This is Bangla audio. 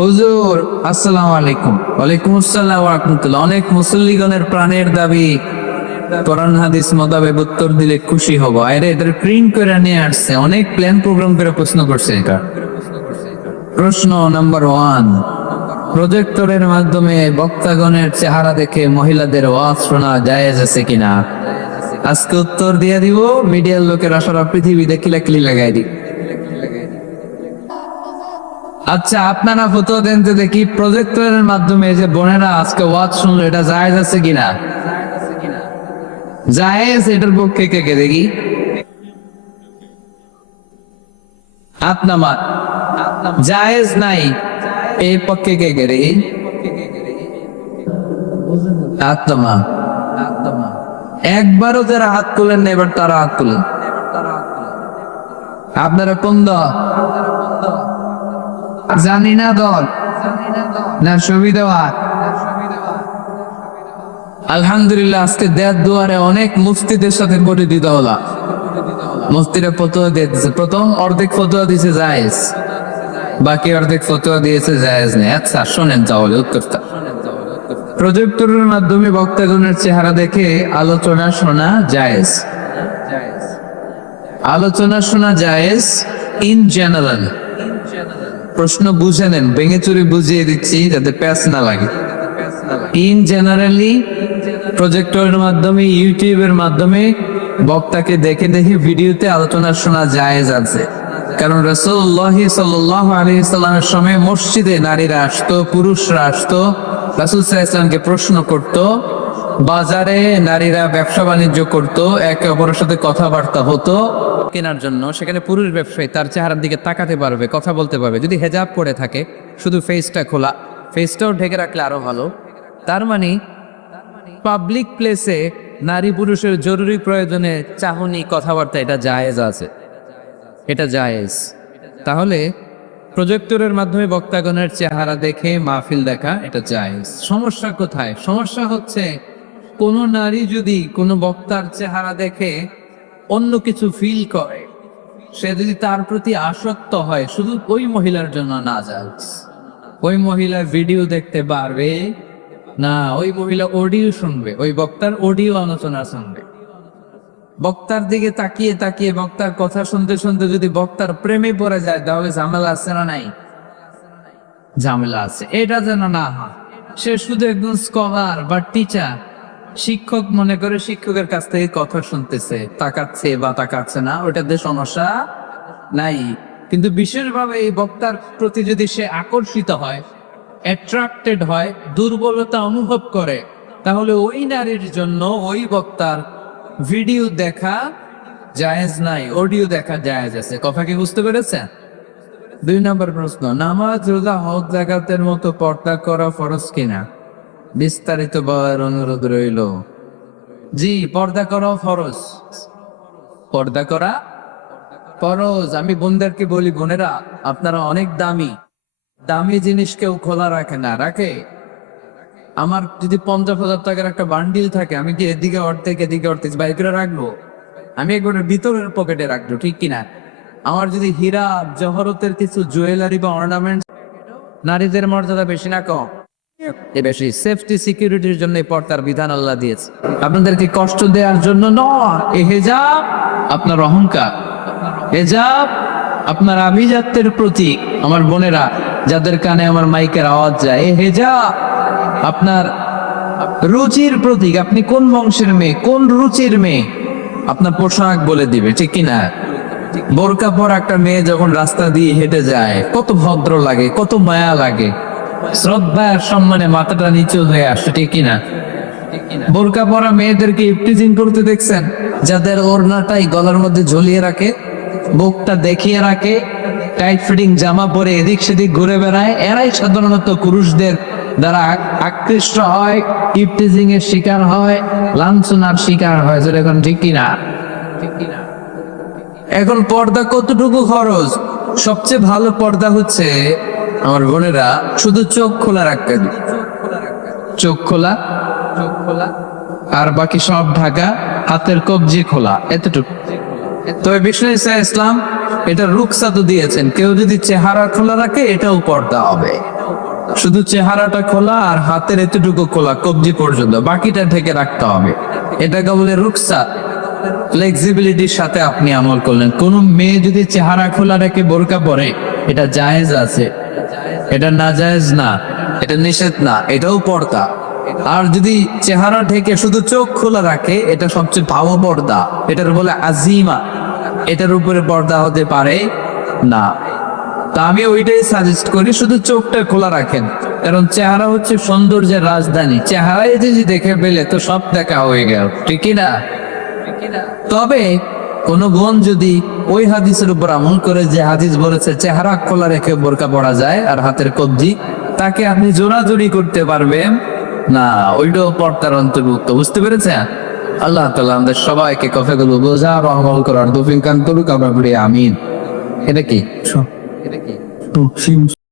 হুজুর আসসালামু আলাইকুম। ওয়ালাইকুম আসসালাম ওয়া রাহমাতুল্লাহ। অনেক মুসল্লিগণের প্রাণের দাবি, কোরআন হাদিস মোতাবেক উত্তর দিলে খুশি হব। আরে এদের প্রিন্ট করে নিয়ে আসছে, অনেক প্ল্যান প্রোগ্রাম করে প্রশ্ন করছে। এটা প্রশ্ন নাম্বার 1, প্রজেক্টরের মাধ্যমে বক্তাগণের চেহারা দেখে মহিলাদের ওয়াজ শোনা জায়েজ আছে কিনা? আজকে উত্তর দিয়ে দিব। মিডিয়ার লোকেরা সারা পৃথিবী কিলাকিলি লাগাই দিক। আচ্ছা, আপনারা ফতোয়া দেন তো দেখি, প্রজেক্টরের মাধ্যমে যে বোনেরা আজকে ওয়াজ শুনলো, এটা জায়েজ আছে কিনা? জায়েজ, এটার পক্ষে কে কে দেখি? আপনার জায়েজ নাই, এই পক্ষে কে কে দেখি? আত্মা একবারও যারা হাত তুলেন না, এবার তারা হাত তুলেন। আপনারা কোন দল? জানি না দল না সুবিধাবাদ। আলহামদুলিল্লাহ, আজকে দেড় দুয়ারে অনেক মুফতিদের সাথে পরিচিত হলাম। মুফতিরা ফতোয়া দিয়ে দিচ্ছে। প্রথম অর্ধেক ফতোয়া দিয়েছে জায়েজ, বাকি অর্ধেক ফতোয়া দিয়েছে জায়েজ নেই। আচ্ছা শোনেন তাহলে উত্তরটা। প্রজেক্টরের মাধ্যমে বক্তাগণের চেহারা দেখে আলোচনা শোনা জায়েজ। আলোচনা শোনা জায়েজ ইন জেনারেল। প্রশ্ন বুঝে নেন, ভেঙে চুরি বুঝিয়ে দিচ্ছি যাতে প্যাচ না লাগে। ইন জেনারেলি প্রজেক্টরের মাধ্যমে, ইউটিউবের মাধ্যমে বক্তাকে দেখে দেখে ভিডিওতে আলোচনা শোনা জায়েজ আছে। কারণ রাসূলুল্লাহ সাল্লাল্লাহু আলাইহি সাল্লামের সময় মসজিদে নারীরা আসতো, পুরুষরা আসতো, রাসূল সাল্লাল্লাহু আলাইহি সাল্লামকে প্রশ্ন করত। বাজারে নারীরা ব্যবসা বাণিজ্য করত, একে অপরের সাথে কথাবার্তা হতো কেনার জন্য। সেখানে পুরুষ ব্যবসায়ী তার চেহারার দিকে তাকাতে পারবে, কথা বলতে পারবে। যদি হেজাব পরে থাকে, শুধু ফেসটা খোলা, ফেসটাও ঢেকে রাখলে আরো ভালো। তার মানে পাবলিক প্লেসে নারী পুরুষের জরুরি প্রয়োজনে চাহনি, কথাবার্তা, এটা জায়েজ আছে, এটা জায়েজ। তাহলে প্রজেক্টরের মাধ্যমে বক্তাগণের চেহারা দেখে মাহফিল দেখা, এটা জায়েজ। সমস্যা কোথায়? সমস্যা হচ্ছে কোন নারী যদি কোনো বক্তার চেহারা দেখে অন্য কিছু ফিল করে, সে যদি তার প্রতি আসক্ত হয়, শুধু ওই মহিলার জন্য না জায়েজ। ওই মহিলা ভিডিও দেখতে পারবে না, ওই মহিলা অডিও শুনবে, ওই বক্তার অডিও আলোচনা শুনবে। বক্তার দিকে তাকিয়ে তাকিয়ে বক্তার কথা শুনতে শুনতে যদি বক্তার প্রেমে পড়ে যায়, তাহলে ঝামেলা আছে না নাই? ঝামেলা আছে। এটা যেন না হয়। সে শুধু একজন স্কলার বা টিচার, শিক্ষক মনে করে শিক্ষকের কাছ থেকে কথা শুনতেছে, তাকাচ্ছে বা তাকাচ্ছে না, ওটাতে সমস্যা নাই। কিন্তু বিশেষভাবে এই বক্তার প্রতি যদি সে আকর্ষিত হয়, অ্যাট্রাক্টেড হয়, দুর্বলতা অনুভব করে, তাহলে ওই নারীর জন্য ওই বক্তার ভিডিও দেখা জায়েজ নাই, অডিও দেখা জায়েজ আছে। কথা কি বুঝতে পেরেছেন? 2 নম্বর প্রশ্ন, নামাজ, রোজা, হজ, যাকাতের মতো পর্দা করা ফরজ কিনা? বিস্তারিত বলার অনুরোধ রইল। জি, পর্দা করা ফরজ। পর্দা করা ফরজ। আমি বোনদেরকে বলি, বোনেরা আপনারা অনেক দামি, দামি জিনিস কেউ খোলা রাখে না। রাখে? আমার যদি 50,000 টাকার একটা বান্ডিল থাকে, আমি কি এদিকে অর্ধেক এদিকে অর্ধেক বাইর করে রাখবো? আমি একবারে ভিতরের পকেটে রাখবো, ঠিক কিনা? আমার যদি হীরা জহরতের কিছু জুয়েলারি বা অর্নামেন্ট, নারীদের মর্যাদা বেশি না কম? বেশি। সেফটি সিকিউরিটির জন্য পর্দার বিধান আল্লাহ দিয়েছে, আপনাদেরকে কষ্ট দেওয়ার জন্য নয়। এই হেজাব আপনার অহংকার, হেজাব আপনার আভিজাত্যের প্রতীক। আমার বোনেরা যাদের কানে আমার মাইকের আওয়াজ যায়, এই হেজাব আপনার রুচির প্রতীক। আপনি কোন বংশের মেয়ে, কোন রুচির মেয়ে, আপনার পোশাক বলে দিবে, ঠিক কিনা? বোরকা পরা একটা মেয়ে যখন রাস্তা দিয়ে হেঁটে যায়, কত ভদ্র লাগে, কত মায়া লাগে, শ্রদ্ধার সম্মানে মাথাটা নিচু হয়ে আসে, ঠিক কিনা? বোরকা পরা মেয়েদেরকে ইফটিজিং করতে দেখছেন? যাদের ওড়নাটাই গলার মধ্যে ঝুলিয়ে রাখে, বুকটা দেখিয়ে রাখে, টাইট ফিটিং জামা পরে এদিক সেদিক ঘুরে বেড়ায়, এরাই সাধারণত পুরুষদের দ্বারা আকৃষ্ট হয়, ইফটিজিং এর শিকার হয়, লাঞ্ছনার শিকার হয়। যেরকম, ঠিক কিনা? এখন পর্দা কতটুকু খরচ? সবচেয়ে ভালো পর্দা হচ্ছে আমার বোনেরা শুধু চোখ খোলা রাখতে, চোখ খোলা, আর বাকি সব ঢাকা, হাতের কবজি খোলা, এতটুকু। তবে বিষ্ণু ইসা ইসলাম এটা রুকসা তো দিয়েছেন, কেউ যদি চেহারা খোলা রাখে এটাও পর্দা হবে। শুধু চেহারাটা খোলা আর হাতের এতটুকু খোলা কবজি পর্যন্ত, বাকিটা ঢেকে রাখতে হবে। এটাকে বলে রুকসা। ফ্লেক্সিবিলিটির সাথে আপনি আমল করলেন। কোন মেয়ে যদি চেহারা খোলা রেখে বোরকা পরে, এটা জায়েজ আছে, এটা না জায়েজ না, এটা নিষেধ না, এটাও পর্দা। আর যদি চেহারা ঢেকে শুধু চোখ খোলা রাখে, এটা সবচেয়ে ভালো পর্দা, এটার বলে আজিমা, এটার উপরে পর্দা হতে পারে না। তা আমি ওইটাই সাজেস্ট করি, শুধু চোখটা খোলা রাখেন, কারণ চেহারা হচ্ছে সৌন্দর্যের রাজধানী। চেহারায় যদি দেখে পেলে তো সব দেখা হয়ে গেল, ঠিক না? তবে কোন বোন যদি ওই হাদিসের উপর আমল করে, যে হাদিস বলেছে চেহারা খোলা রেখে বোরকা পরা যায় আর হাতের কবজি, তাকে আপনি জোরাজুরি করতে পারবেন না, ওইটাও পর্দার অন্তর্ভুক্ত। বুঝতে পেরেছেন? আল্লাহ তাআলা আমাদের সবাইকে কথাগুলো বোঝা আর আমল করার তৌফিক দান করুক। আমরা বলি আমিন। এটা কি